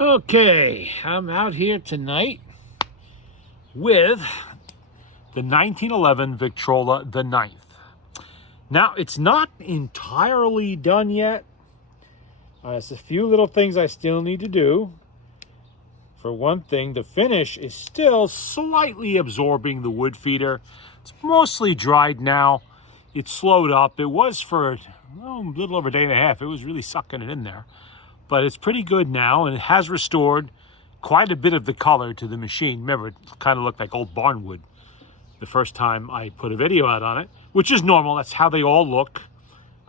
Okay, I'm out here tonight with the 1911 Victrola the Ninth. Now, it's not entirely done yet. There's a few little things I still need to do. For one thing, the finish is still slightly absorbing the wood feeder. It's mostly dried now. It slowed up. It was for a little over a day and a half. It was really sucking it in there. But it's pretty good now, and it has restored quite a bit of the color to the machine. Remember, it kind of looked like old barnwood the first time I put a video out on it, which is normal. That's how they all look.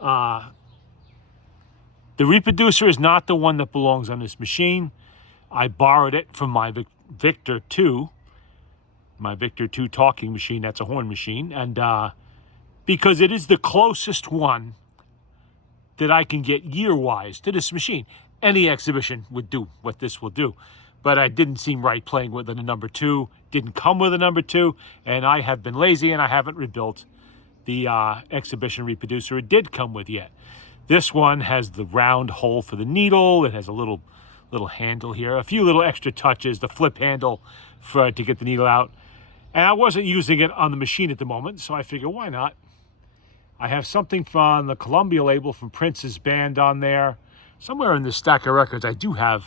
The reproducer is not the one that belongs on this machine. I borrowed it from my Victor 2, my Victor 2 talking machine. That's a horn machine. And because it is the closest one that I can get year-wise to this machine. Any exhibition would do what this will do. But I didn't seem right playing with a number 2. Didn't come with a number 2. And I have been lazy and I haven't rebuilt the exhibition reproducer it did come with yet. This one has the round hole for the needle. It has a little handle here. A few little extra touches. The flip handle to get the needle out. And I wasn't using it on the machine at the moment, so I figured, why not? I have something from the Columbia label from Prince's band on there. Somewhere in this stack of records, I do have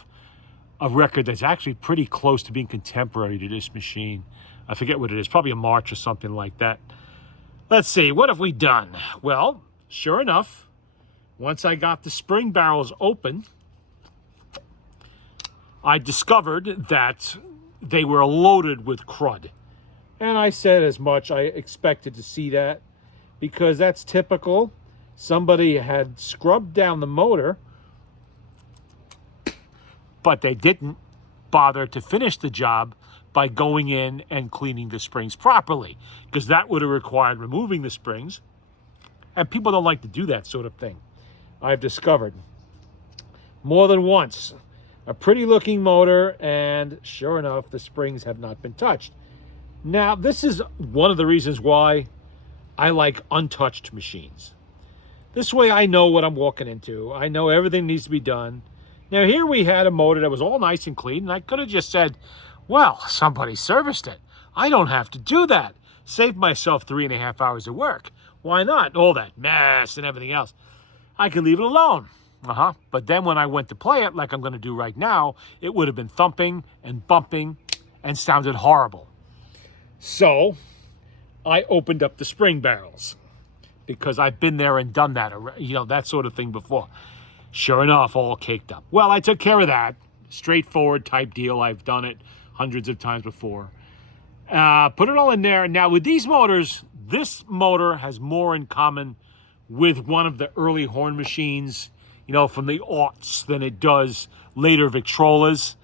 a record that's actually pretty close to being contemporary to this machine. I forget what it is, probably a March or something like that. Let's see, what have we done? Well, sure enough, once I got the spring barrels open, I discovered that they were loaded with crud. And I said as much. I expected to see that, because that's typical. Somebody had scrubbed down the motor, but they didn't bother to finish the job by going in and cleaning the springs properly, because that would have required removing the springs, and people don't like to do that sort of thing. I've discovered more than once. A pretty looking motor, and sure enough, the springs have not been touched. Now, this is one of the reasons why I like untouched machines. This way I know what I'm walking into. I know everything needs to be done. Now here we had a motor that was all nice and clean, and I could have just said, well, somebody serviced it. I don't have to do that. Save myself 3.5 hours of work. Why not? All that mess and everything else. I could leave it alone. But then when I went to play it, like I'm going to do right now, it would have been thumping and bumping and sounded horrible. So I opened up the spring barrels, because I've been there and done that, that sort of thing before. Sure enough, all caked up. Well, I took care of that. Straightforward type deal. I've done it hundreds of times before. Put it all in there. Now, with these motors, this motor has more in common with one of the early horn machines, from the aughts, than it does later Victrolas.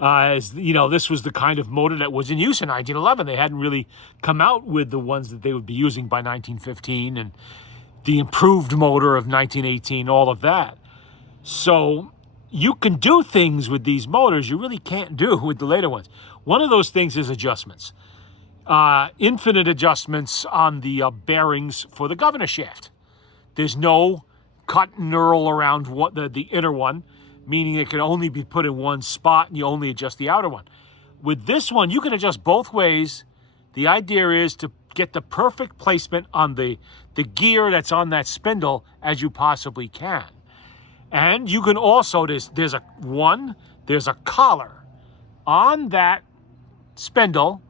This was the kind of motor that was in use in 1911. They hadn't really come out with the ones that they would be using by 1915, and the improved motor of 1918, all of that. So you can do things with these motors you really can't do with the later ones. One of those things is adjustments. Infinite adjustments on the bearings for the governor shaft. There's no cut and knurl around the inner one, meaning it can only be put in one spot and you only adjust the outer one. With this one, you can adjust both ways. The idea is to get the perfect placement on the gear that's on that spindle as you possibly can. And you can also, there's a collar on that spindle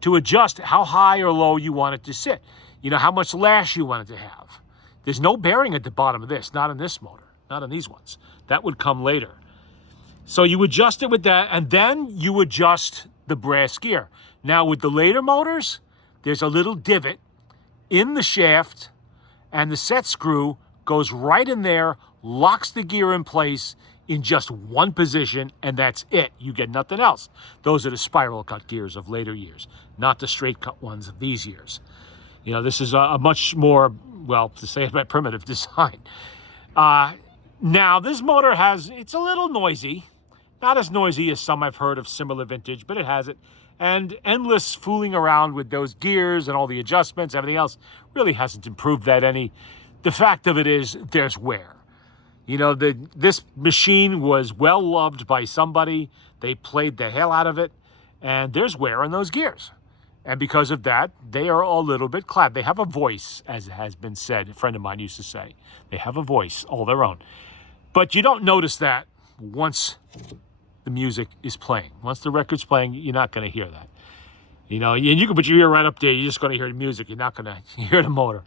to adjust how high or low you want it to sit. How much lash you want it to have. There's no bearing at the bottom of this, not in this motor, not in these ones. That would come later. So you adjust it with that, and then you adjust the brass gear. Now with the later motors, there's a little divot in the shaft, and the set screw goes right in there, locks the gear in place in just one position, and that's it. You get nothing else. Those are the spiral cut gears of later years, not the straight cut ones of these years. This is a much more, to say it, primitive design. Now, this motor it's a little noisy. Not as noisy as some I've heard of similar vintage, but it has it. And endless fooling around with those gears and all the adjustments, everything else, really hasn't improved that any. The fact of it is, there's wear. You know, this machine was well loved by somebody. They played the hell out of it, and there's wear on those gears. And because of that, they are a little bit clapped. They have a voice, as has been said. A friend of mine used to say, they have a voice all their own. But you don't notice that once the music is playing. Once the record's playing, you're not going to hear that. You know, and you can put your ear right up there. You're just going to hear the music. You're not going to hear the motor.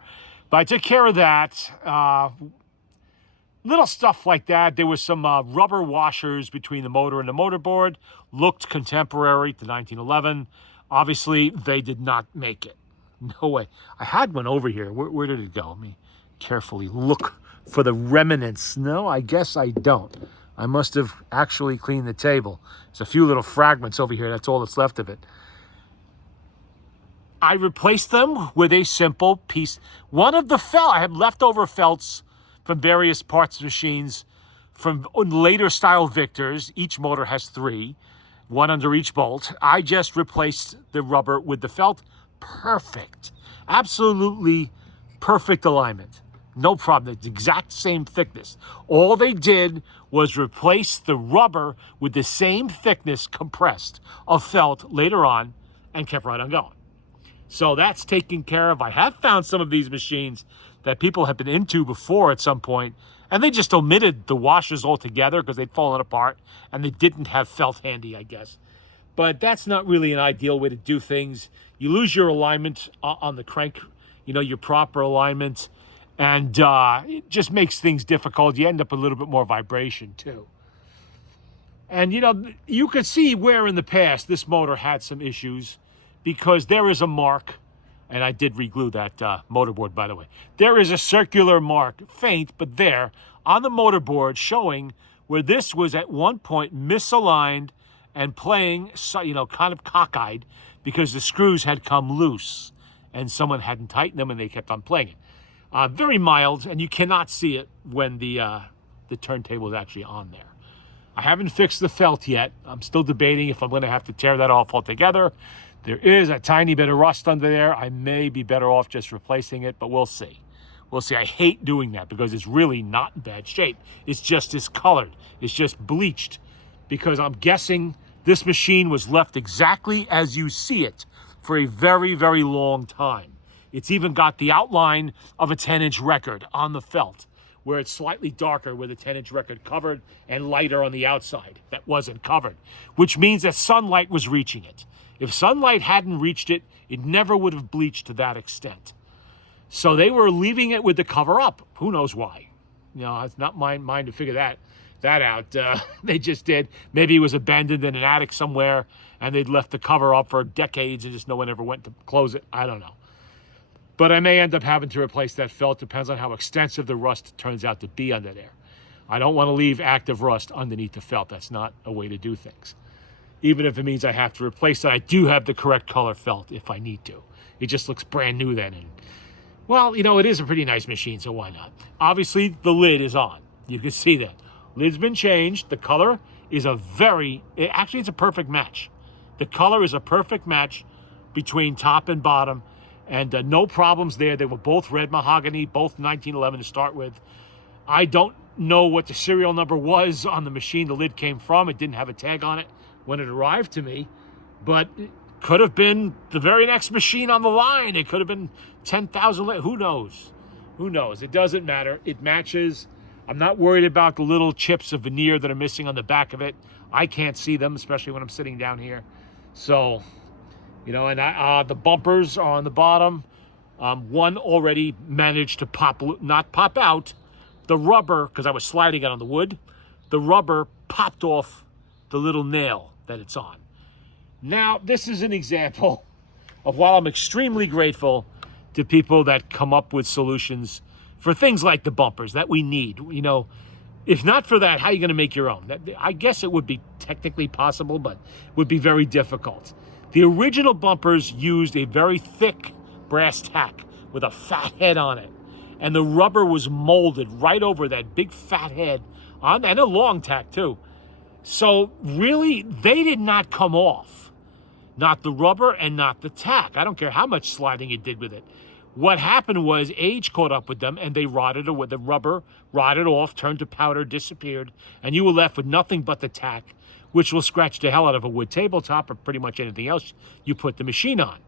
But I took care of that. Little stuff like that. There was some rubber washers between the motor and the motorboard. Looked contemporary to 1911. Obviously, they did not make it. No way. I had one over here. Where did it go? Let me carefully look for the remnants. No, I guess I don't. I must have actually cleaned the table. There's a few little fragments over here. That's all that's left of it. I replaced them with a simple piece. One of the felt, I have leftover felts from various parts of machines from later style Victors. Each motor has 3, one under each bolt. I just replaced the rubber with the felt. Perfect. Absolutely perfect alignment. No problem. It's the exact same thickness. All they did was replace the rubber with the same thickness compressed of felt later on and kept right on going. So that's taken care of. I have found some of these machines that people have been into before at some point, and they just omitted the washers altogether because they'd fallen apart and they didn't have felt handy, I guess. But that's not really an ideal way to do things. You lose your alignment on the crank, you know, your proper alignment, and it just makes things difficult. You end up with a little bit more vibration too. And you know, you could see where in the past this motor had some issues, because there is a mark, and I did re-glue that motorboard, by the way. There is a circular mark, faint, but there, on the motorboard, showing where this was at one point misaligned and playing, you know, kind of cockeyed, because the screws had come loose and someone hadn't tightened them and they kept on playing it. Very mild, and you cannot see it when the turntable is actually on there. I haven't fixed the felt yet. I'm still debating if I'm going to have to tear that off altogether. There is a tiny bit of rust under there. I may be better off just replacing it, but we'll see. We'll see. I hate doing that because it's really not in bad shape. It's just discolored. It's just bleached, because I'm guessing this machine was left exactly as you see it for a very, very long time. It's even got the outline of a 10-inch record on the felt, where it's slightly darker with a 10-inch record covered and lighter on the outside that wasn't covered, which means that sunlight was reaching it. If sunlight hadn't reached it, it never would have bleached to that extent. So they were leaving it with the cover up. Who knows why? You know, it's not mine to figure that out. They just did. Maybe it was abandoned in an attic somewhere and they'd left the cover up for decades and just no one ever went to close it. I don't know. But I may end up having to replace that felt. Depends on how extensive the rust turns out to be under there. I don't want to leave active rust underneath the felt. That's not a way to do things. Even if it means I have to replace it, I do have the correct color felt if I need to. It just looks brand new then. And, well, you know, it is a pretty nice machine, so why not? Obviously, the lid is on. You can see that. Lid's been changed. The color is actually, it's a perfect match. The color is a perfect match between top and bottom, and no problems there. They were both red mahogany, both 1911 to start with. I don't know what the serial number was on the machine the lid came from. It didn't have a tag on it when it arrived to me, but it could have been the very next machine on the line. It could have been 10,000. Who knows? Who knows? It doesn't matter. It matches. I'm not worried about the little chips of veneer that are missing on the back of it. I can't see them, especially when I'm sitting down here. So, you know, and the bumpers are on the bottom. One already managed to not pop out. The rubber, because I was sliding it on the wood, the rubber popped off the little nail that it's on. Now, this is an example of, while I'm extremely grateful to people that come up with solutions for things like the bumpers that we need. You know, if not for that, how are you going to make your own? I guess it would be technically possible, but it would be very difficult. The original bumpers used a very thick brass tack with a fat head on it, and the rubber was molded right over that big fat head on, and a long tack too. So really, they did not come off. Not the rubber and not the tack. I don't care how much sliding it did with it. What happened was age caught up with them and they rotted away. The rubber rotted off, turned to powder, disappeared, and you were left with nothing but the tack, which will scratch the hell out of a wood tabletop or pretty much anything else you put the machine on.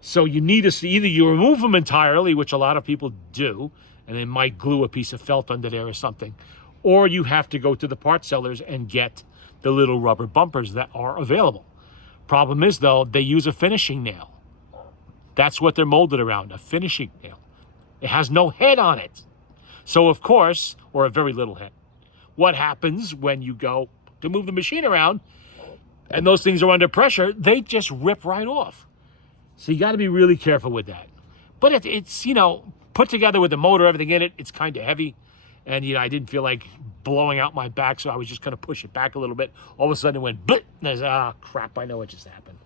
So you need to see, either you remove them entirely, which a lot of people do, and they might glue a piece of felt under there or something, or you have to go to the part sellers and get the little rubber bumpers that are available. Problem is, though, they use a finishing nail. That's what they're molded around, a finishing nail. It has no head on it. So, of course, or a very little head. What happens when you go to move the machine around and those things are under pressure? They just rip right off. So you got to be really careful with that. But it's, you know, put together with the motor, everything in it, it's kind of heavy. And, you know, I didn't feel like blowing out my back, so I was just going to push it back a little bit. All of a sudden it went, blip, and I was, crap, I know what just happened.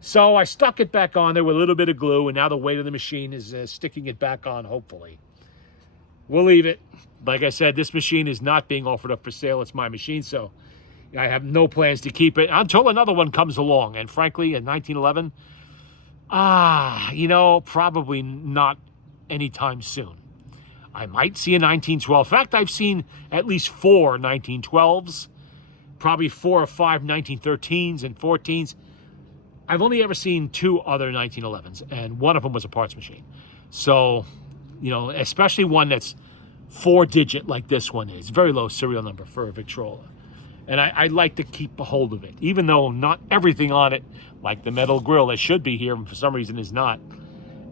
So I stuck it back on there with a little bit of glue, and now the weight of the machine is sticking it back on, hopefully. We'll leave it. Like I said, this machine is not being offered up for sale. It's my machine, so I have no plans to keep it until another one comes along. And frankly, in 1911, you know, probably not anytime soon. I might see a 1912. In fact, I've seen at least 4 1912s, probably 4 or 5 1913s and 14s. I've only ever seen 2 other 1911s, and one of them was a parts machine. So, you know, especially one that's 4-digit like this one is. Very low serial number for a Victrola. And I like to keep a hold of it, even though not everything on it, like the metal grill that should be here, and for some reason is not.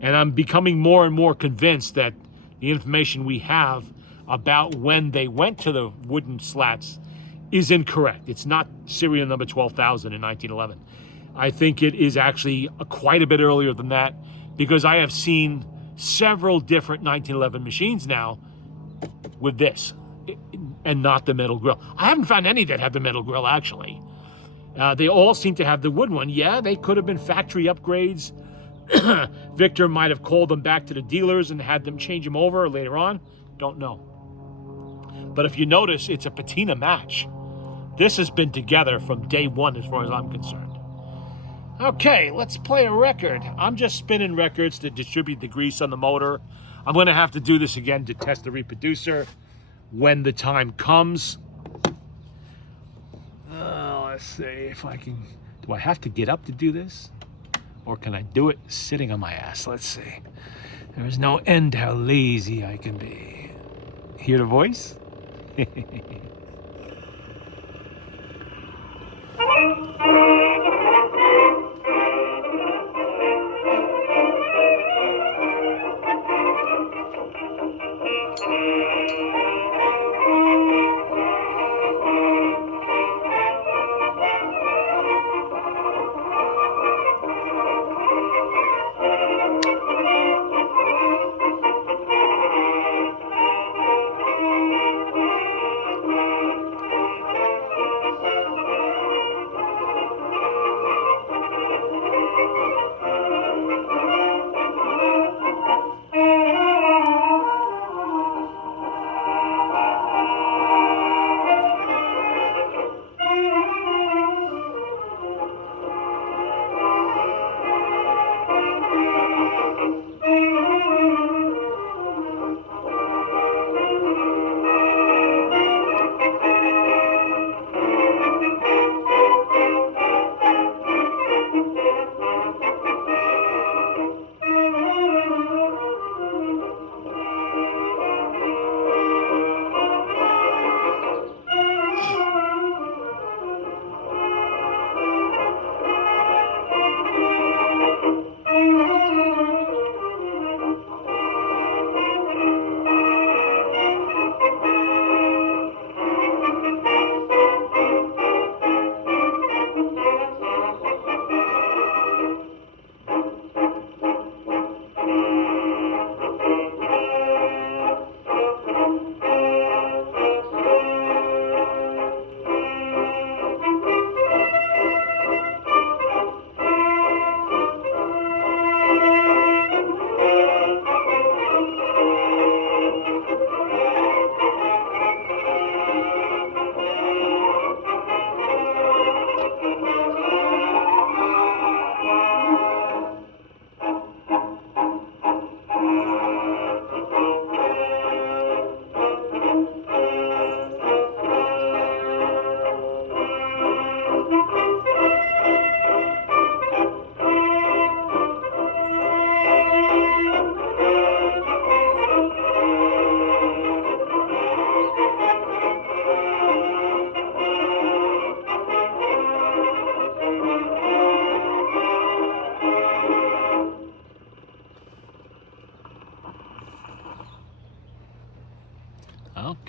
And I'm becoming more and more convinced that the information we have about when they went to the wooden slats is incorrect. It's not serial number 12,000 in 1911. I think it is actually quite a bit earlier than that, because I have seen several different 1911 machines now with this and not the metal grill. I haven't found any that have the metal grill, actually. They all seem to have the wood one. Yeah, they could have been factory upgrades. Victor might have called them back to the dealers and had them change them over later on. Don't know. But if you notice, it's a patina match. This has been together from day one as far as I'm concerned. Okay, let's play a record. I'm just spinning records to distribute the grease on the motor. I'm going to have to do this again to test the reproducer when the time comes. Let's see if I can... Do I have to get up to do this? Or can I do it sitting on my ass? Let's see. There is no end to how lazy I can be. Hear the voice?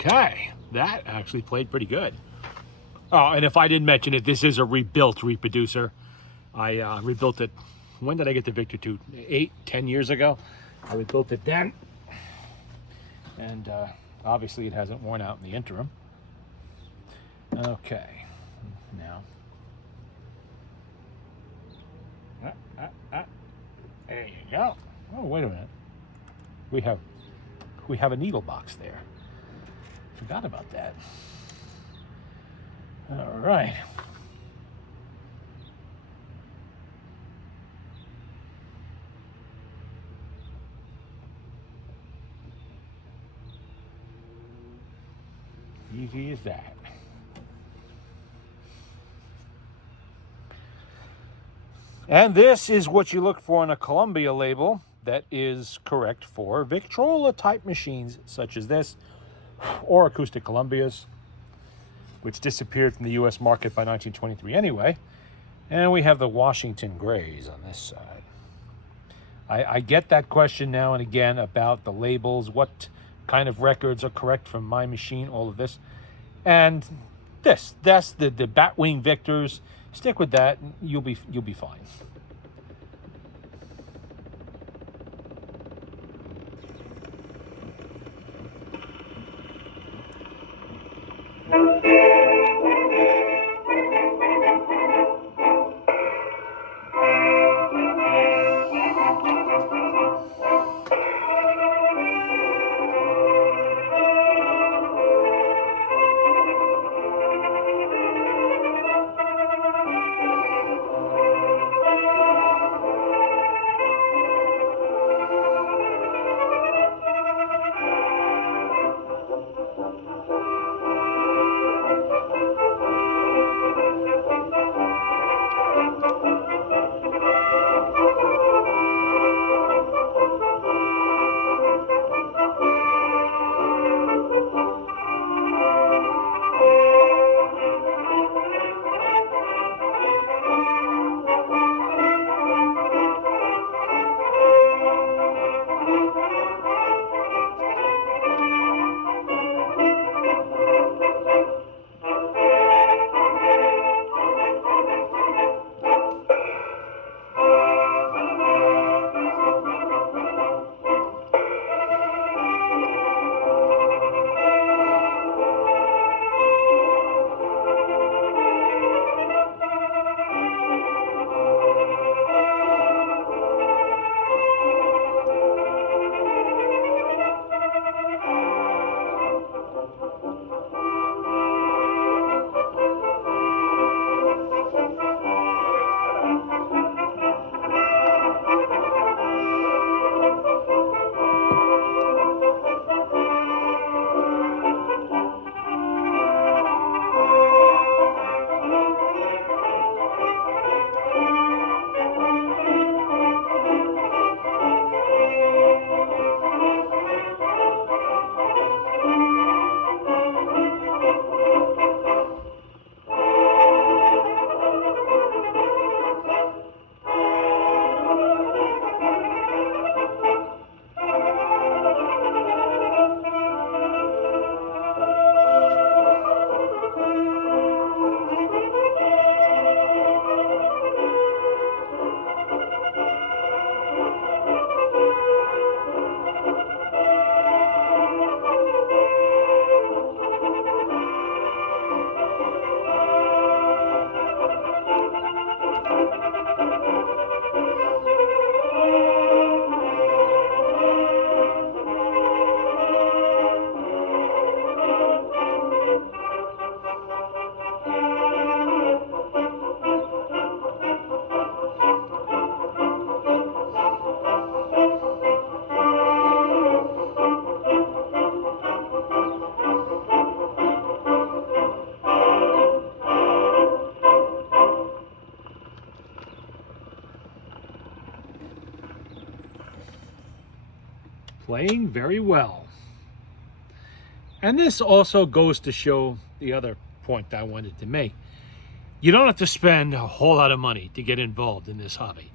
Okay, that actually played pretty good. Oh, and if I didn't mention it, this is a rebuilt reproducer. I rebuilt it. When did I get the Victor 2? 8-10 years ago. I rebuilt it then. And obviously it hasn't worn out in the interim. Okay, now. There you go. Oh, wait a minute. We have a needle box there. Forgot about that. All right. Easy as that. And this is what you look for in a Columbia label that is correct for Victrola type machines such as this, or acoustic Columbias, which disappeared from the US market by 1923 anyway. And we have the Washington Grays on this side. I get that question now and again about the labels, what kind of records are correct from my machine, all of this. And that's the Batwing Victors. Stick with that, and you'll be fine. Playing very well. And this also goes to show the other point that I wanted to make. You don't have to spend a whole lot of money to get involved in this hobby.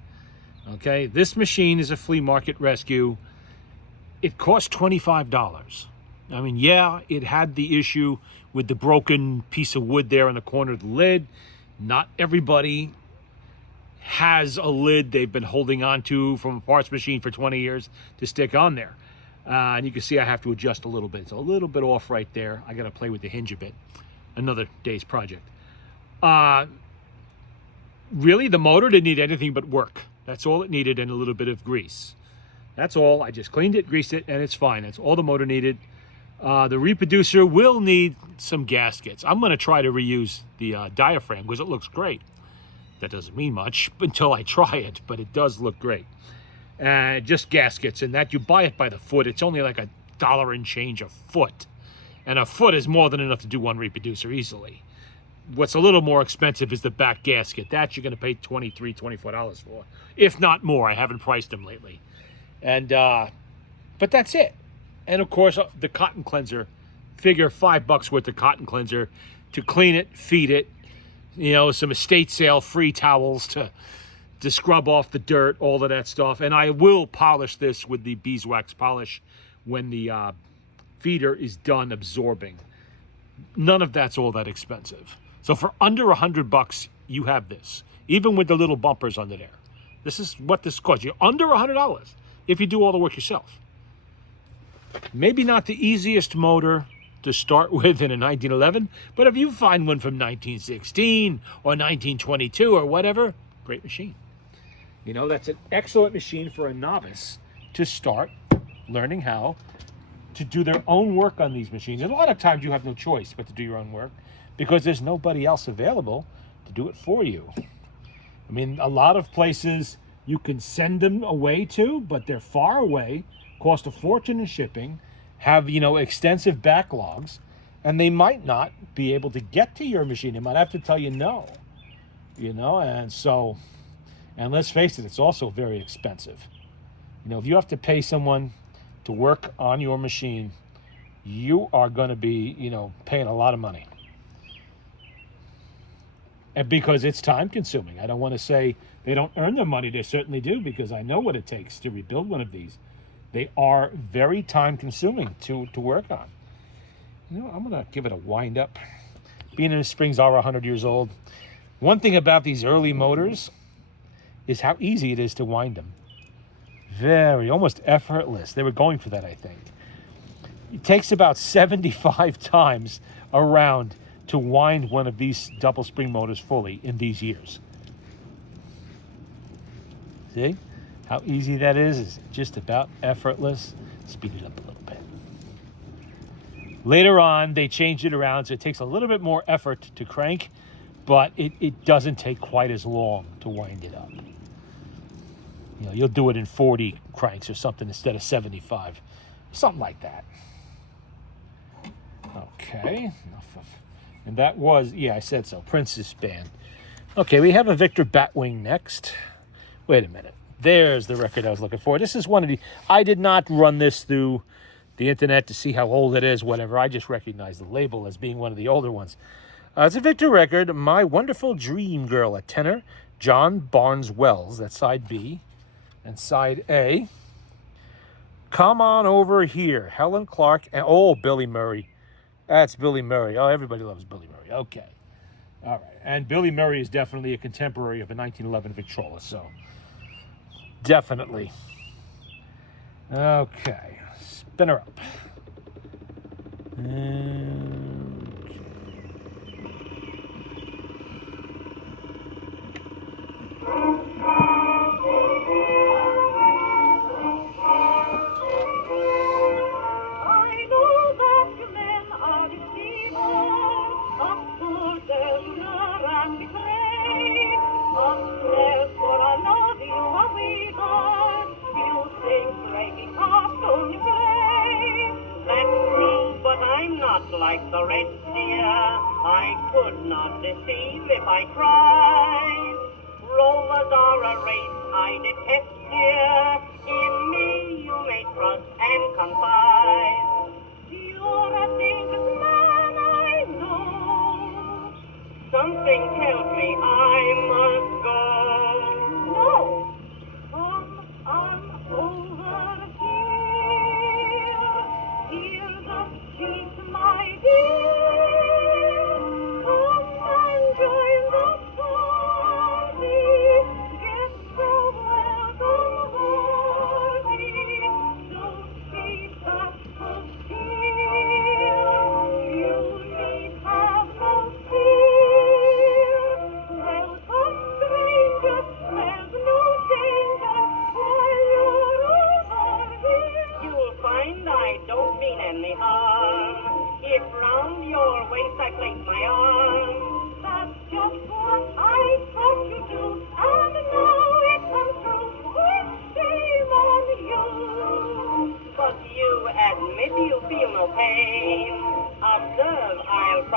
Okay, this machine is a flea market rescue. It costs $25. I mean, yeah, it had the issue with the broken piece of wood there in the corner of the lid. Not everybody has a lid they've been holding on to from a parts machine for 20 years to stick on there. And you can see I have to adjust a little bit. It's a little bit off right there. I got to play with the hinge a bit. Another day's project. Really, the motor didn't need anything but work. That's all it needed, and a little bit of grease. That's all. I just cleaned it, greased it, and it's fine. That's all the motor needed. The reproducer will need some gaskets. I'm going to try to reuse the diaphragm because it looks great. That doesn't mean much until I try it, but it does look great. Just gaskets, and that you buy it by the foot. It's only like $1 and change a foot. And a foot is more than enough to do one reproducer easily. What's a little more expensive is the back gasket. That you're going to pay $23, $24 for, if not more. I haven't priced them lately. And but that's it. And of course, the cotton cleanser. Figure $5 worth of cotton cleanser to clean it, feed it. You know, some estate sale free towels to scrub off the dirt, all of that stuff. And I will polish this with the beeswax polish when the feeder is done absorbing. None of that's all that expensive. So for under $100, you have this, even with the little bumpers under there. This is what this costs you, under $100, if you do all the work yourself. Maybe not the easiest motor to start with in a 1911, but if you find one from 1916 or 1922 or whatever, great machine. You know, that's an excellent machine for a novice to start learning how to do their own work on these machines. And a lot of times you have no choice but to do your own work because there's nobody else available to do it for you. I mean, a lot of places you can send them away to, but they're far away, cost a fortune in shipping, have, you know, extensive backlogs, and they might not be able to get to your machine. They might have to tell you no, you know, and so, and let's face it, it's also very expensive. You know, if you have to pay someone to work on your machine, you are going to be, you know, paying a lot of money. And because it's time consuming. I don't want to say they don't earn their money. They certainly do, because I know what it takes to rebuild one of these. They are very time consuming to work on. You know, I'm going to give it a wind up. Being in the springs are 100 years old. One thing about these early motors is how easy it is to wind them. Very, almost effortless. They were going for that, I think. It takes about 75 times around to wind one of these double spring motors fully in these years. See how easy that is? It's just about effortless. Speed it up a little bit. Later on, they changed it around, so it takes a little bit more effort to crank, but it doesn't take quite as long to wind it up. You know, you'll do it in 40 cranks or something instead of 75. Something like that. Okay. And that was, yeah, I said so, Prince's Band. Okay, we have a Victor Batwing next. Wait a minute. There's the record I was looking for. This is one of the, I did not run this through the internet to see how old it is, whatever. I just recognize the label as being one of the older ones. It's a Victor record, My Wonderful Dream Girl, a tenor, John Barnes Wells. That's side B. And side A, Come On Over Here, Helen Clark, and oh, Billy Murray. That's Billy Murray. Oh, everybody loves Billy Murray. Okay. All right. And Billy Murray is definitely a contemporary of a 1911 Victrola, so definitely. Okay. Spin her up. Like the rest, dear, I could not deceive if I tried. Rovers are a race I detest, dear. In me you may trust and confide. You're a dangerous man, I know. Something tells me I must go. No, come on over here. Here's a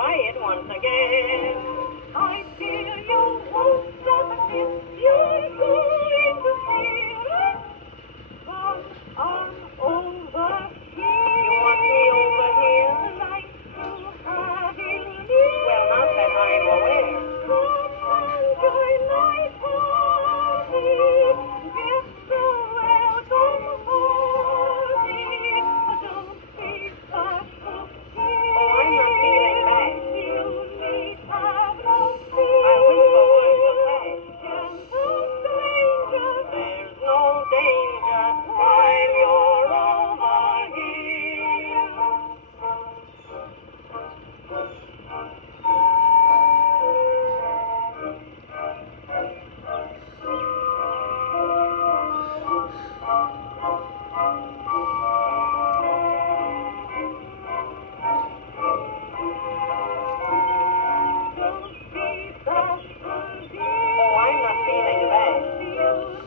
try it once again. I fear you won't stop until you're going to feel it. Come on over here. You want me over here? Like to have you near. Well, not that I'm aware. Come and join my party. Get the welcome party. Don't be bashful. Oh, I'm not feeling bad. You need have no fear. I wish for words of thanks. Gentle stranger, there's no danger while you're over here. Don't be bashful, dear. Oh, I'm not feeling bad. You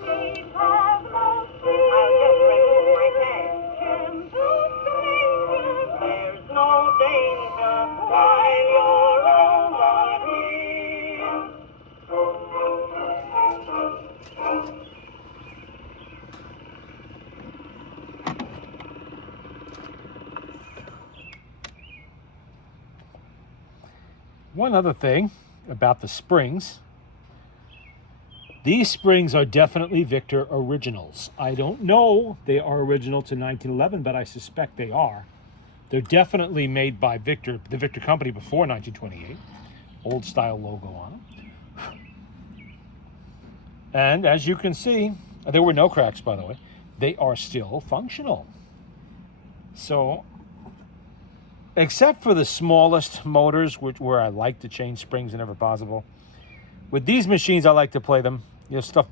need have no fear. I'll just remove my tag. Gentle stranger, there's no danger while you're over here. One other thing about the springs. These springs are definitely Victor originals. I don't know they are original to 1911, but I suspect they are. They're definitely made by Victor, the Victor company before 1928. Old style logo on them. And as you can see, there were no cracks, by the way. They are still functional. So, except for the smallest motors, where I like to change springs whenever possible, with these machines, I like to play them,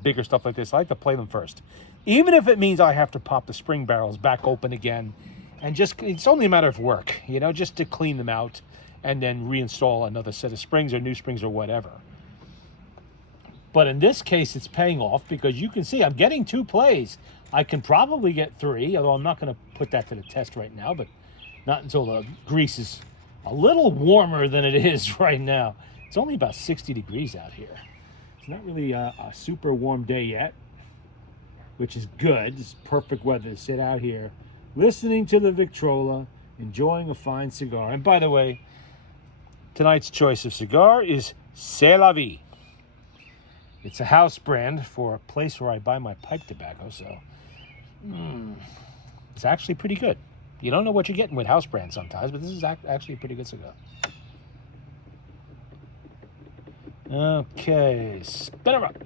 bigger stuff like this, I like to play them first. Even if it means I have to pop the spring barrels back open again, and it's only a matter of work, just to clean them out and then reinstall another set of springs or new springs or whatever. But in this case, it's paying off because you can see I'm getting 2 plays. I can probably get 3, although I'm not going to put that to the test right now, but not until the grease is a little warmer than it is right now. It's only about 60 degrees out here. It's not really a super warm day yet, which is good. It's perfect weather to sit out here, listening to the Victrola, enjoying a fine cigar. And by the way, tonight's choice of cigar is C'est la Vie. It's a house brand for a place where I buy my pipe tobacco, so it's actually pretty good. You don't know what you're getting with house brands sometimes, but this is actually a pretty good cigar. Okay, spin her up.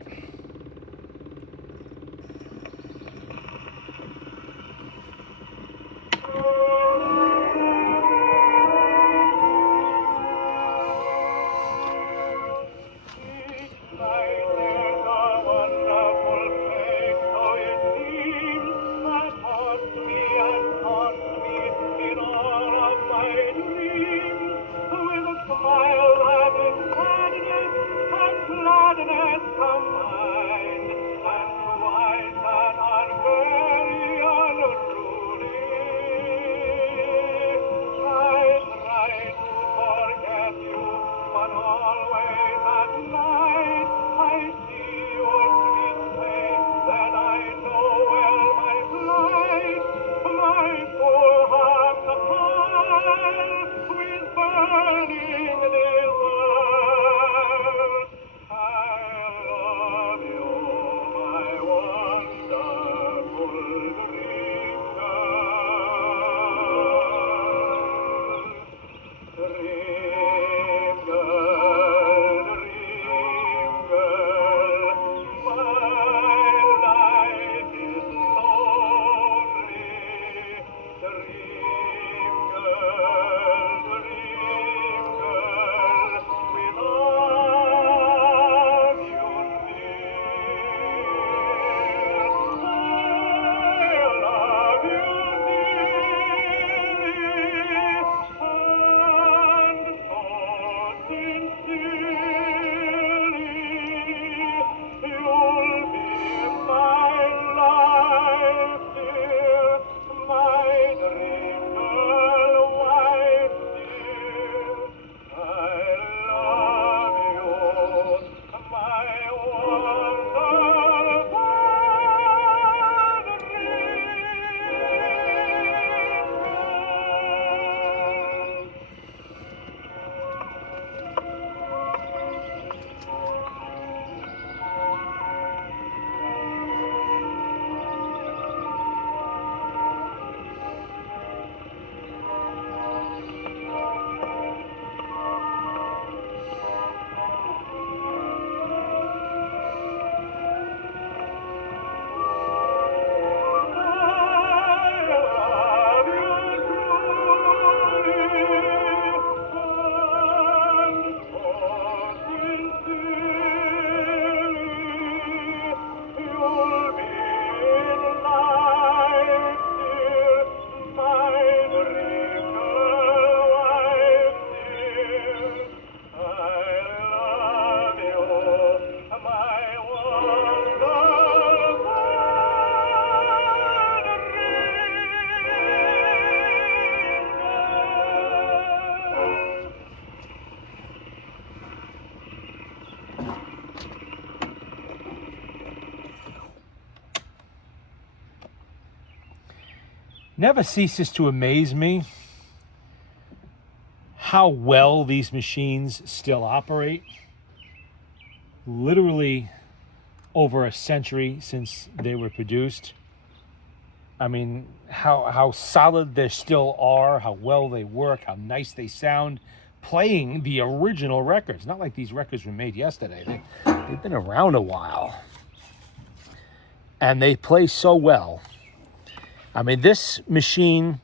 I never ceases to amaze me how well these machines still operate. Literally over a century since they were produced. I mean, how solid they still are, how well they work, how nice they sound, playing the original records. Not like these records were made yesterday. They've been around a while. And they play so well. I mean, this machine,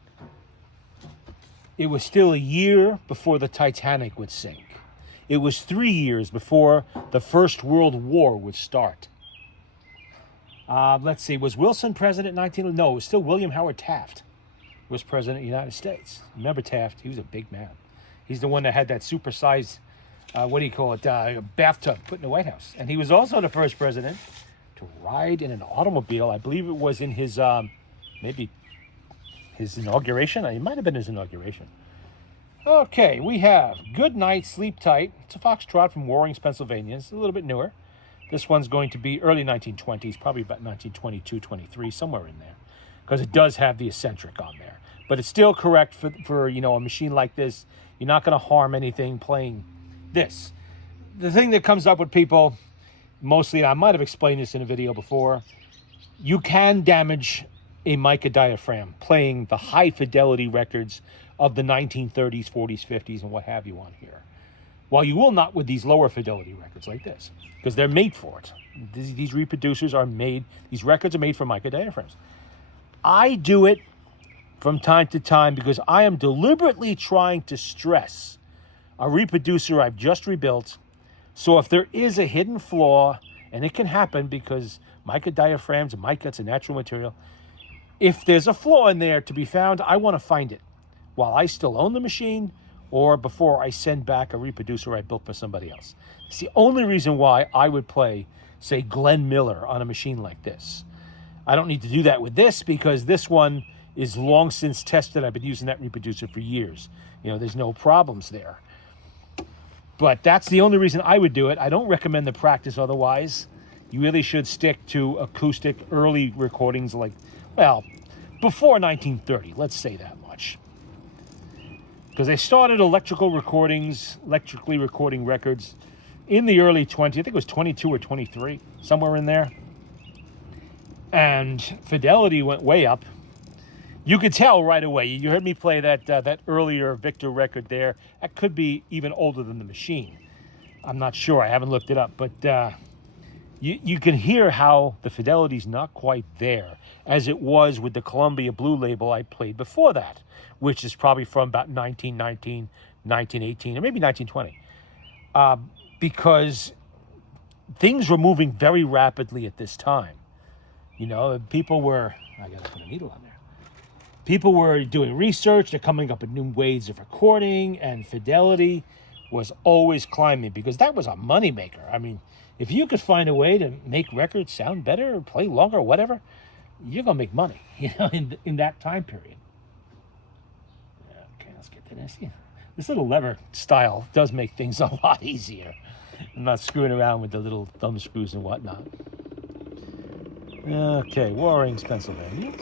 it was still a year before the Titanic would sink. It was 3 years before the First World War would start. Let's see, was Wilson president in 19... No, it was still William Howard Taft was president of the United States. Remember Taft? He was a big man. He's the one that had that supersized, bathtub put in the White House. And he was also the first president to ride in an automobile. I believe it was in his, maybe his inauguration. It might have been his inauguration. Okay, we have Good Night, Sleep Tight. It's a foxtrot from Warrings, Pennsylvania. It's a little bit newer. This one's going to be early 1920s, probably about 1922, 23, somewhere in there, because it does have the eccentric on there. But it's still correct for a machine like this. You're not going to harm anything playing this. The thing that comes up with people, mostly, and I might have explained this in a video before, you can damage a mica diaphragm playing the high fidelity records of the 1930s, 40s, 50s, and what have you on here. While you will not with these lower fidelity records like this, because they're made for it. These reproducers are made, these records are made for mica diaphragms. I do it from time to time because I am deliberately trying to stress a reproducer I've just rebuilt. So if there is a hidden flaw, and it can happen because mica diaphragms, mica, it's a natural material. If there's a flaw in there to be found, I want to find it while I still own the machine, or before I send back a reproducer I built for somebody else. It's the only reason why I would play, say, Glenn Miller on a machine like this. I don't need to do that with this because this one is long since tested. I've been using that reproducer for years. There's no problems there. But that's the only reason I would do it. I don't recommend the practice otherwise. You really should stick to acoustic early recordings before 1930, let's say that much. Because they started electrically recording records in the early 20s. I think it was 22 or 23, somewhere in there. And fidelity went way up. You could tell right away. You heard me play that earlier Victor record there. That could be even older than the machine. I'm not sure. I haven't looked it up. But you can hear how the fidelity's not quite there, as it was with the Columbia Blue label I played before that, which is probably from about 1919, 1918, or maybe 1920. Because things were moving very rapidly at this time. People were... I got to put a needle on there. People were doing research. They're coming up with new ways of recording, and fidelity was always climbing because that was a moneymaker. I mean, if you could find a way to make records sound better or play longer or whatever, you're going to make money, in that time period. Okay, let's get to this. This little lever style does make things a lot easier. I'm not screwing around with the little thumb screws and whatnot. Okay, Warrings, Pennsylvania.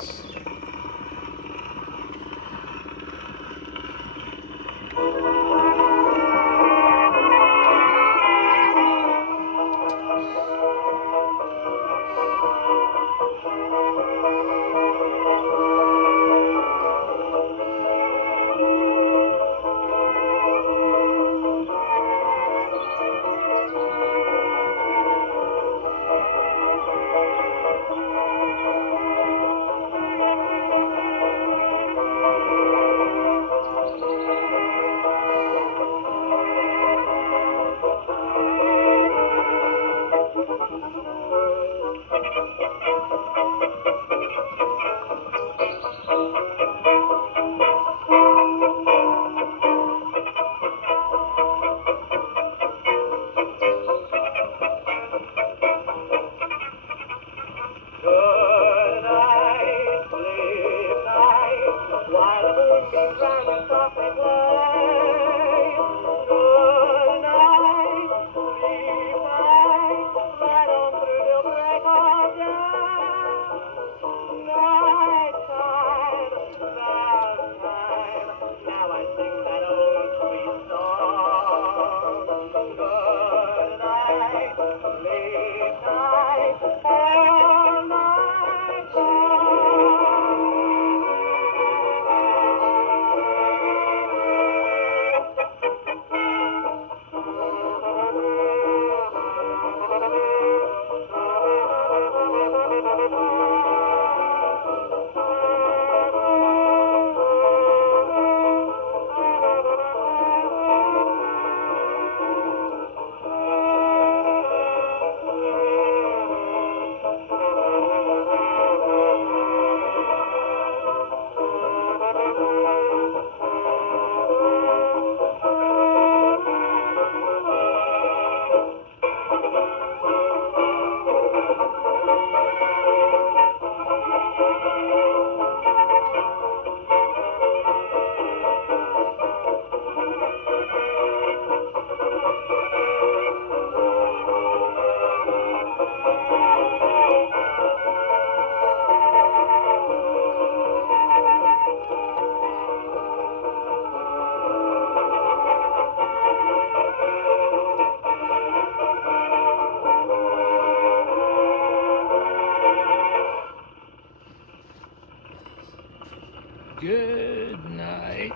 Good night.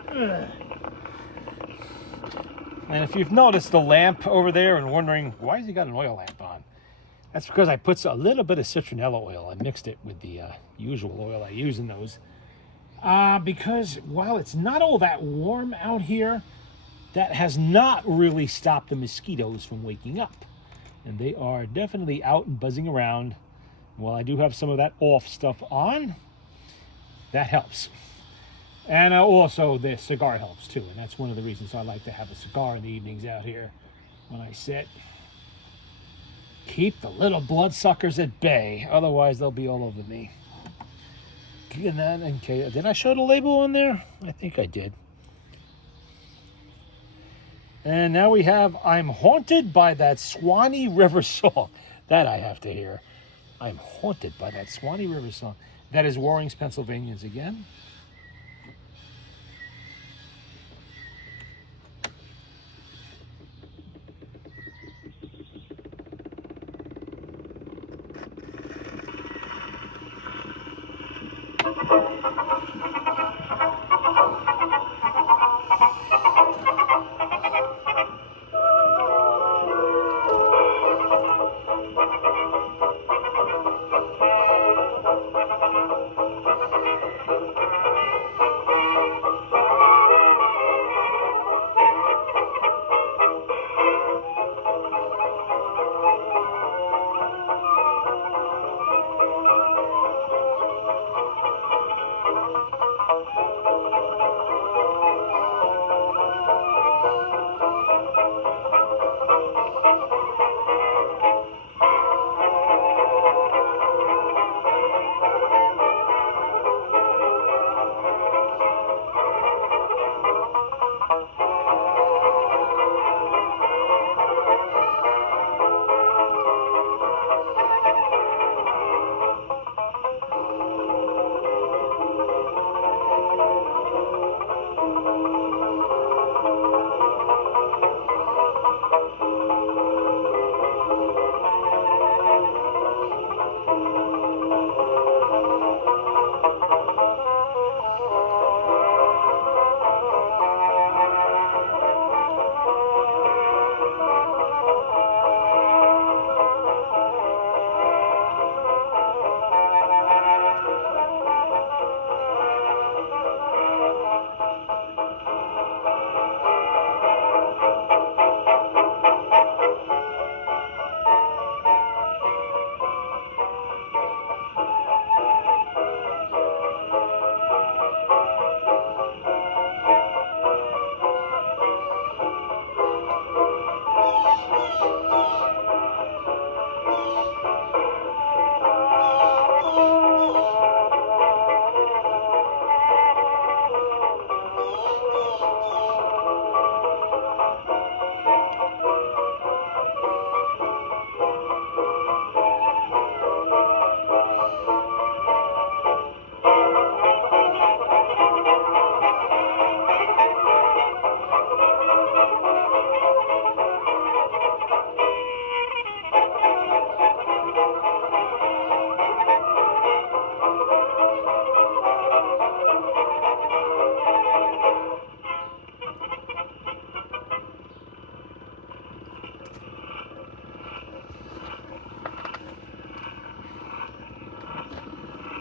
And if you've noticed the lamp over there and wondering, why has he got an oil lamp on? That's because I put a little bit of citronella oil. I mixed it with the usual oil I use in those. Because while it's not all that warm out here, that has not really stopped the mosquitoes from waking up. And they are definitely out and buzzing around. While I do have some of that off stuff on, that helps. And also the cigar helps too. And that's one of the reasons I like to have a cigar in the evenings out here when I sit. Keep the little bloodsuckers at bay. Otherwise, they'll be all over me. And that, okay, did I show the label on there? I think I did. And now we have I'm Haunted by That Swanee River Song. That I have to hear. I'm haunted by that Swanee River song. That is Warring's Pennsylvanians again.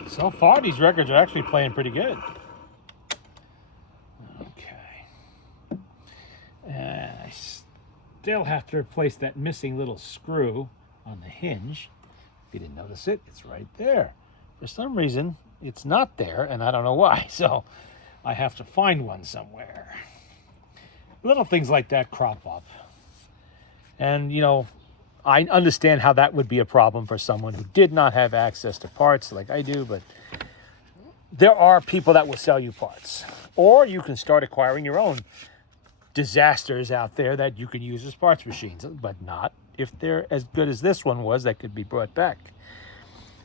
So far, these records are actually playing pretty good. Okay. And I still have to replace that missing little screw on the hinge. If you didn't notice it, it's right there. For some reason, it's not there, and I don't know why. So I have to find one somewhere. Little things like that crop up. And, you know, I understand how that would be a problem for someone who did not have access to parts like I do, but there are people that will sell you parts. Or you can start acquiring your own disasters out there that you can use as parts machines, but not if they're as good as this one was that could be brought back.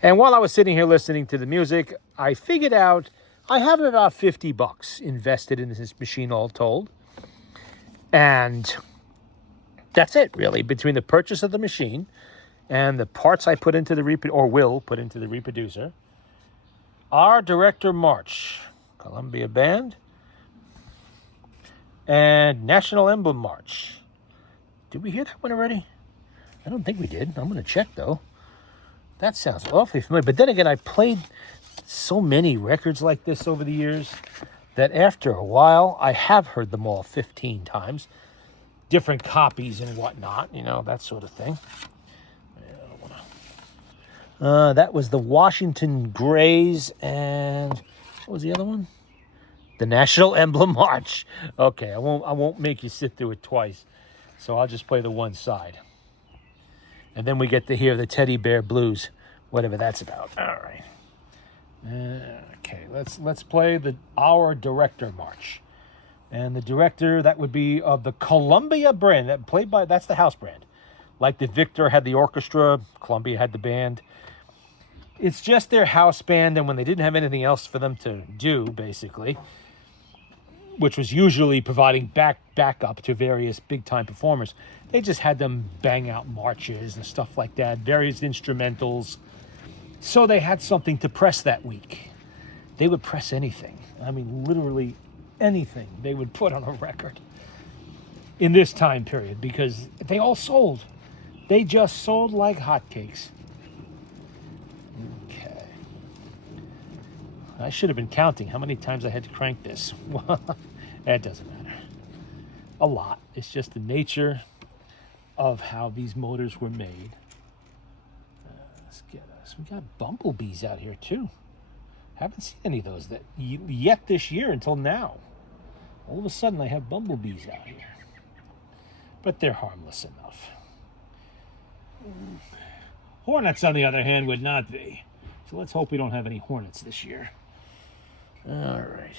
And while I was sitting here listening to the music, I figured out I have about $50 invested in this machine all told. And that's it, really, between the purchase of the machine and the parts I put into the will put into the reproducer. Our director March Columbia Band. And National Emblem March. Did we hear that one already? I don't think we did. I'm going to check, though. That sounds awfully familiar. But then again, I played so many records like this over the years that after a while, I have heard them all 15 times. Different copies and whatnot, you know, that sort of thing. That was the Washington Grays, and what was the other one? The National Emblem March. Okay, I won't make you sit through it twice, so I'll just play the one side, and then we get to hear the Teddy Bear Blues, whatever that's about. All right. Okay, let's play our Director March, and the director, that would be of the Columbia brand, that's the house brand. Like the Victor had the orchestra, Columbia had the band. It's just their house band, and when they didn't have anything else for them to do, basically, which was usually providing backup to various big-time performers, they just had them bang out marches and stuff like that, various instrumentals. So they had something to press that week. They would press anything. I mean, literally anything they would put on a record in this time period, because they all sold. They just sold like hotcakes. Okay. I should have been counting how many times I had to crank this. It doesn't matter. A lot. It's just the nature of how these motors were made. Let's get us. We got bumblebees out here too. Haven't seen any of those yet this year until now. All of a sudden I have bumblebees out here. But they're harmless enough. Hornets, on the other hand, would not be. So let's hope we don't have any hornets this year. All right.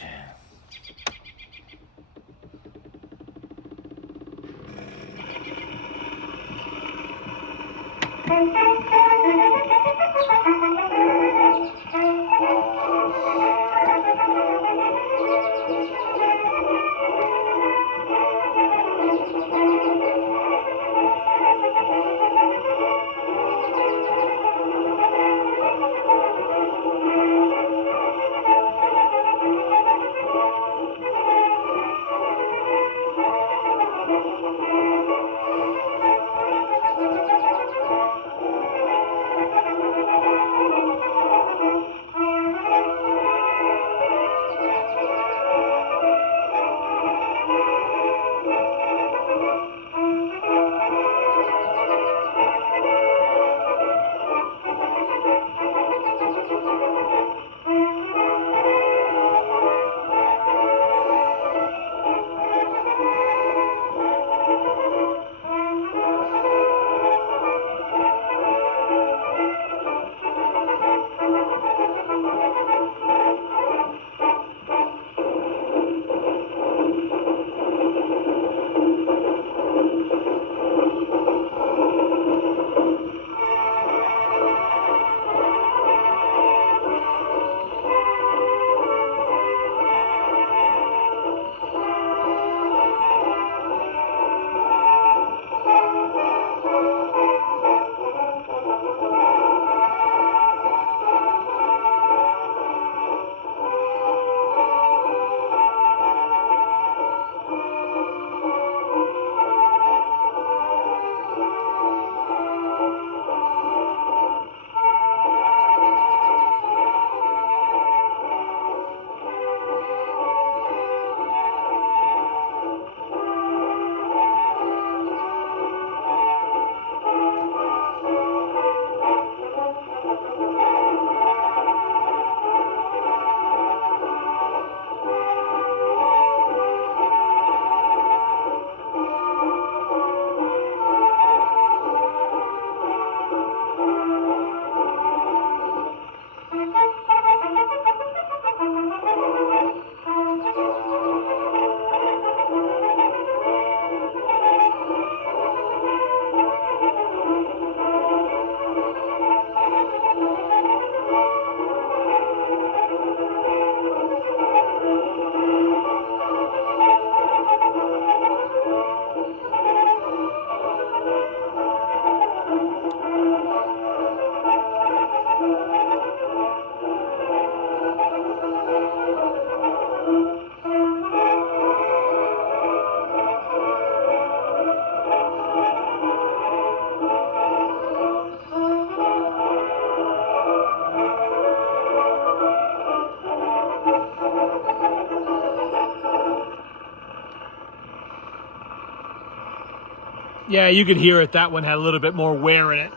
Yeah, you could hear it. That one had a little bit more wear in it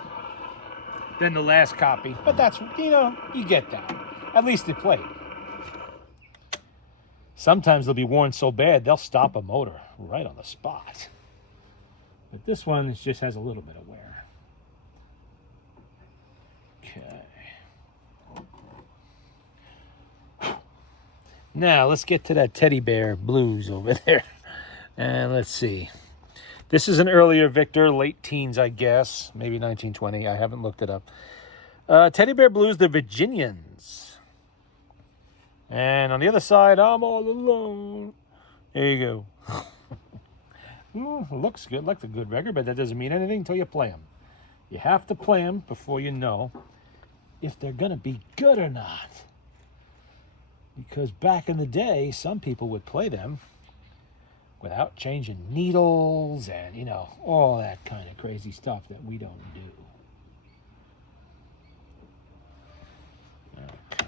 than the last copy. But that's, you know, you get that. At least it played. Sometimes they'll be worn so bad, they'll stop a motor right on the spot. But this one just has a little bit of wear. Okay. Now, let's get to that Teddy Bear Blues over there. And let's see. This is an earlier Victor, late teens, I guess. Maybe 1920. I haven't looked it up. Teddy Bear Blues, the Virginians. And on the other side, I'm all alone. There you go. Looks good. Looks a good record, but that doesn't mean anything until you play them. You have to play them before you know if they're going to be good or not. Because back in the day, some people would play them without changing needles and, you know, all that kind of crazy stuff that we don't do. Okay.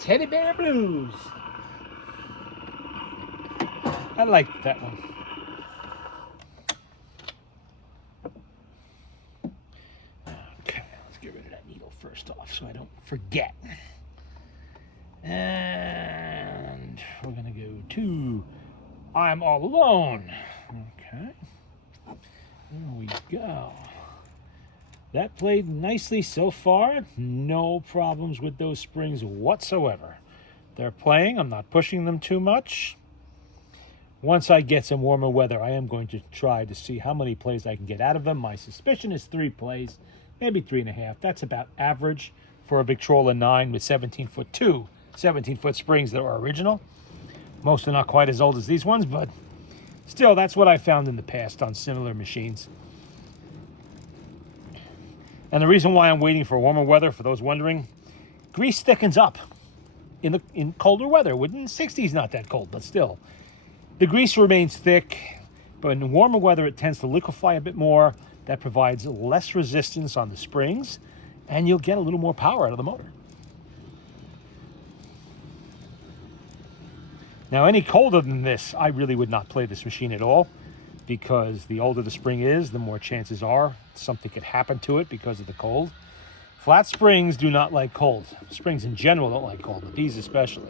Teddy Bear Blues. I liked that one. Okay, let's get rid of that needle first off so I don't forget. And we're going to go to I'm All Alone. Okay. There we go. That played nicely so far. No problems with those springs whatsoever. They're playing. I'm not pushing them too much. Once I get some warmer weather, I am going to try to see how many plays I can get out of them. My suspicion is 3 plays, maybe 3.5. That's about average for a Victrola 9 with 17-foot 17-foot springs that are original. Most are not quite as old as these ones, but still, that's what I found in the past on similar machines. And the reason why I'm waiting for warmer weather, for those wondering, grease thickens up in colder weather. In the 60s, not that cold, but still. The grease remains thick, but in warmer weather, it tends to liquefy a bit more. That provides less resistance on the springs, and you'll get a little more power out of the motor. Now, any colder than this, I really would not play this machine at all, because the older the spring is, the more chances are something could happen to it because of the cold. Flat springs do not like cold. Springs in general don't like cold, but these especially.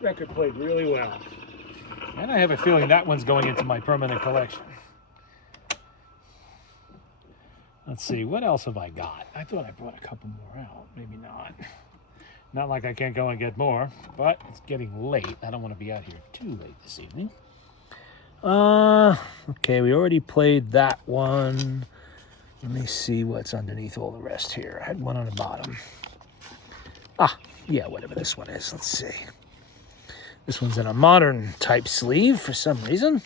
Record played really well. And I have a feeling that one's going into my permanent collection. Let's see, what else have I got? I thought I brought a couple more out. Maybe not. Not like I can't go and get more, but it's getting late. I don't want to be out here too late this evening. Okay, we already played that one. Let me see what's underneath all the rest here. I had one on the bottom. Yeah, whatever this one is. Let's see. This one's in a modern type sleeve for some reason,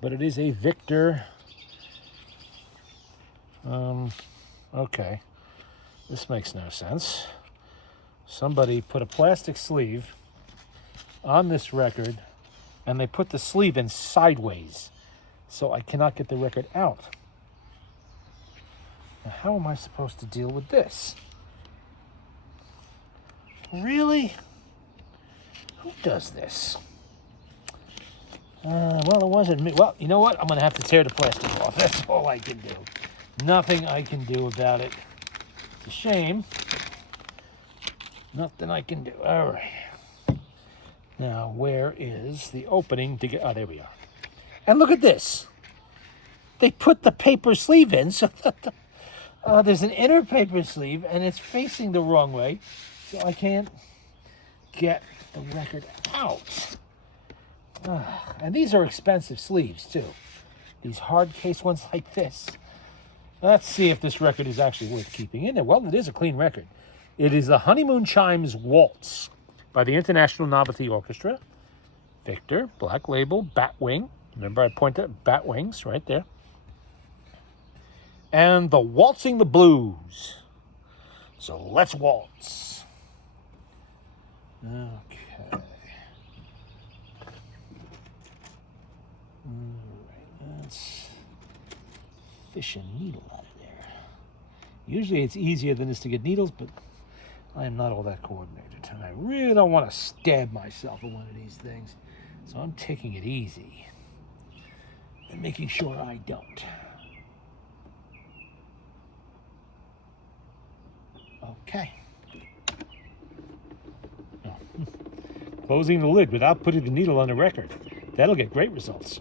but it is a Victor. Okay, this makes no sense. Somebody put a plastic sleeve on this record, and they put the sleeve in sideways, so I cannot get the record out. Now, how am I supposed to deal with this? Really? Who does this? Well, it wasn't me. Well, you know what? I'm going to have to tear the plastic off. off. That's all I can do. Nothing I can do about it. It's a shame. Nothing I can do. All right. Now, where is the opening to get... Oh, there we are. And look at this. They put the paper sleeve in so that there's an inner paper sleeve, and it's facing the wrong way, so I can't get the record out. And these are expensive sleeves, too. These hard case ones like this. Let's see if this record is actually worth keeping in there. Well, it is a clean record. It is the Honeymoon Chimes Waltz by the International Novelty Orchestra. Victor, black label, Batwing. Remember I pointed at Batwings right there. And the Waltzing the Blues. So let's waltz. Okay. All right, let's fish a needle out of there. Usually it's easier than this to get needles, but I am not all that coordinated. And I really don't want to stab myself with one of these things. So I'm taking it easy and making sure I don't. Okay. Oh. Closing the lid without putting the needle on the record. That'll get great results.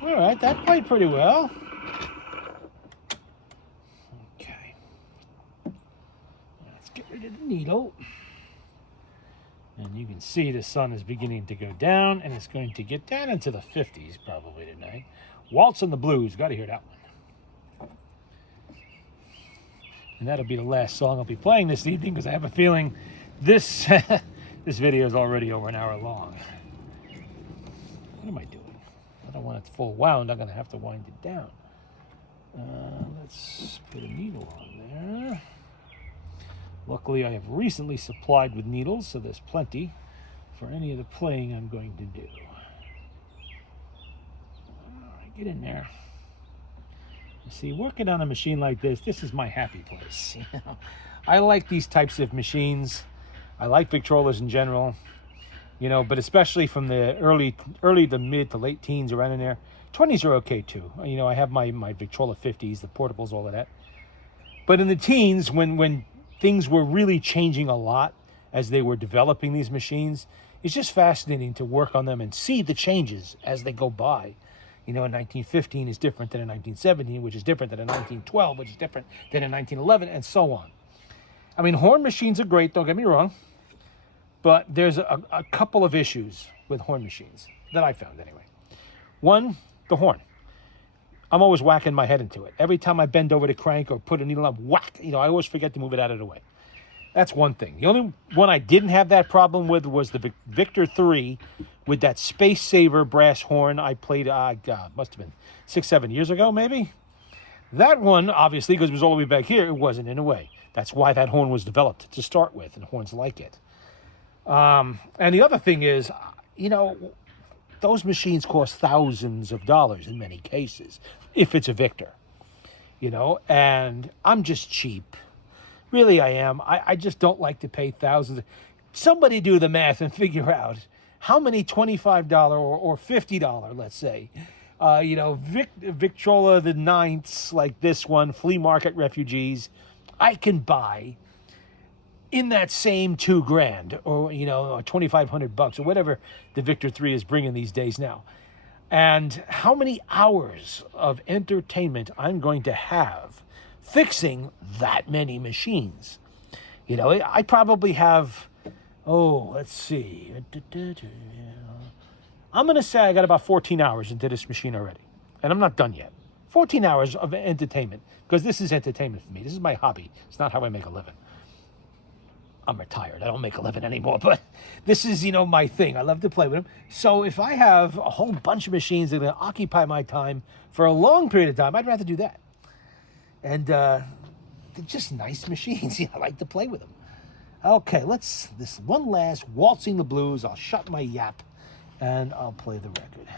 All right, that played pretty well. Okay. Let's get rid of the needle. And you can see the sun is beginning to go down, and it's going to get down into the 50s probably tonight. Waltz on the Blues, got to hear that one. And that'll be the last song I'll be playing this evening, because I have a feeling this this video is already over an hour long. What am I doing? I don't want it full wound. I'm going to have to wind it down. Let's put a needle on there. Luckily, I have recently supplied with needles, so there's plenty for any of the playing I'm going to do. All right, get in there. You see, working on a machine like this is my happy place. I like these types of machines. I like Victrolas in general, but especially from the early to mid to late teens, around in there. 20s are okay too. I have my Victrola 50s, the portables, all of that. But in the teens, when things were really changing a lot as they were developing these machines, it's just fascinating to work on them and see the changes as they go by. In 1915 is different than in 1917, which is different than in 1912, which is different than in 1911, and so on. I mean, horn machines are great, don't get me wrong, but there's a couple of issues with horn machines that I found anyway. One, the horn. I'm always whacking my head into it. Every time I bend over to crank or put a needle up, whack, I always forget to move it out of the way. That's one thing. The only one I didn't have that problem with was the Victor 3 with that Space Saver brass horn I played, must have been 6-7 years ago, maybe. That one, obviously, because it was all the way back here, it wasn't in a way. That's why that horn was developed to start with, and horns like it. And the other thing is, those machines cost thousands of dollars in many cases, if it's a Victor, and I'm just cheap. Really, I am. I just don't like to pay thousands. Somebody do the math and figure out how many $25 or $50, let's say, Victrola the 9ths, like this one, flea market refugees, I can buy in that same $2,000 or, $2,500 or whatever the Victor 3 is bringing these days now. And how many hours of entertainment I'm going to have fixing that many machines. I probably have, let's see. I'm going to say I got about 14 hours into this machine already. And I'm not done yet. 14 hours of entertainment, because this is entertainment for me. This is my hobby. It's not how I make a living. I'm retired. I don't make a living anymore, but this is, my thing. I love to play with them. So if I have a whole bunch of machines that are going to occupy my time for a long period of time, I'd rather do that. And they're just nice machines. I like to play with them. Okay, this one last Waltzing the Blues. I'll shut my yap and I'll play the record.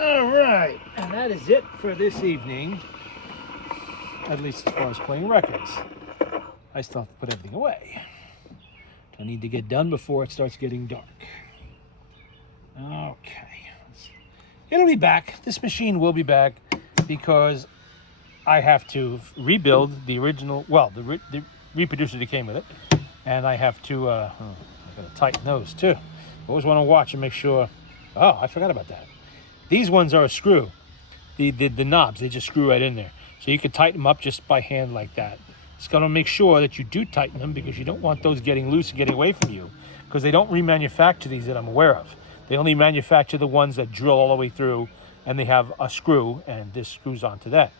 All right, and that is it for this evening, at least as far as playing records. I still have to put everything away. I need to get done before it starts getting dark. Okay. It'll be back. This machine will be back because I have to rebuild the original, well, the reproducer that came with it. And I have to, I gotta tighten those too. Always want to watch and make sure. Oh, I forgot about that. These ones are a screw. The knobs, they just screw right in there. So you can tighten them up just by hand like that. It's going to make sure that you do tighten them because you don't want those getting loose and getting away from you, because they don't remanufacture these that I'm aware of. They only manufacture the ones that drill all the way through and they have a screw and this screws onto that.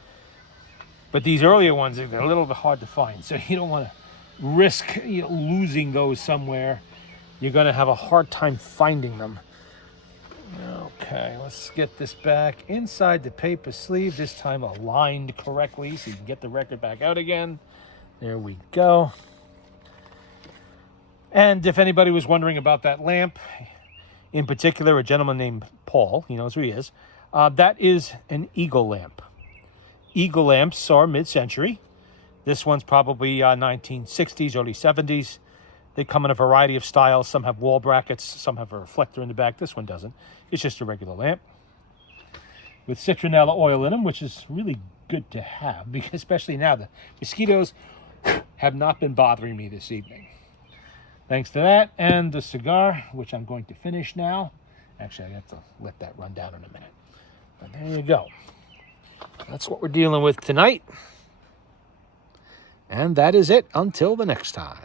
But these earlier ones, they're a little bit hard to find. So you don't want to risk losing those somewhere. You're going to have a hard time finding them. Okay, let's get this back inside the paper sleeve, this time aligned correctly so you can get the record back out again. There we go. And if anybody was wondering about that lamp, in particular, a gentleman named Paul, he knows who he is, that is an Eagle lamp. Eagle lamps are mid-century. This one's probably 1960s, early 70s. They come in a variety of styles. Some have wall brackets, some have a reflector in the back. This one doesn't. It's just a regular lamp with citronella oil in them, which is really good to have, because especially now the mosquitoes have not been bothering me this evening. Thanks to that and the cigar, which I'm going to finish now. Actually, I have to let that run down in a minute. But there you go. That's what we're dealing with tonight. And that is it until the next time.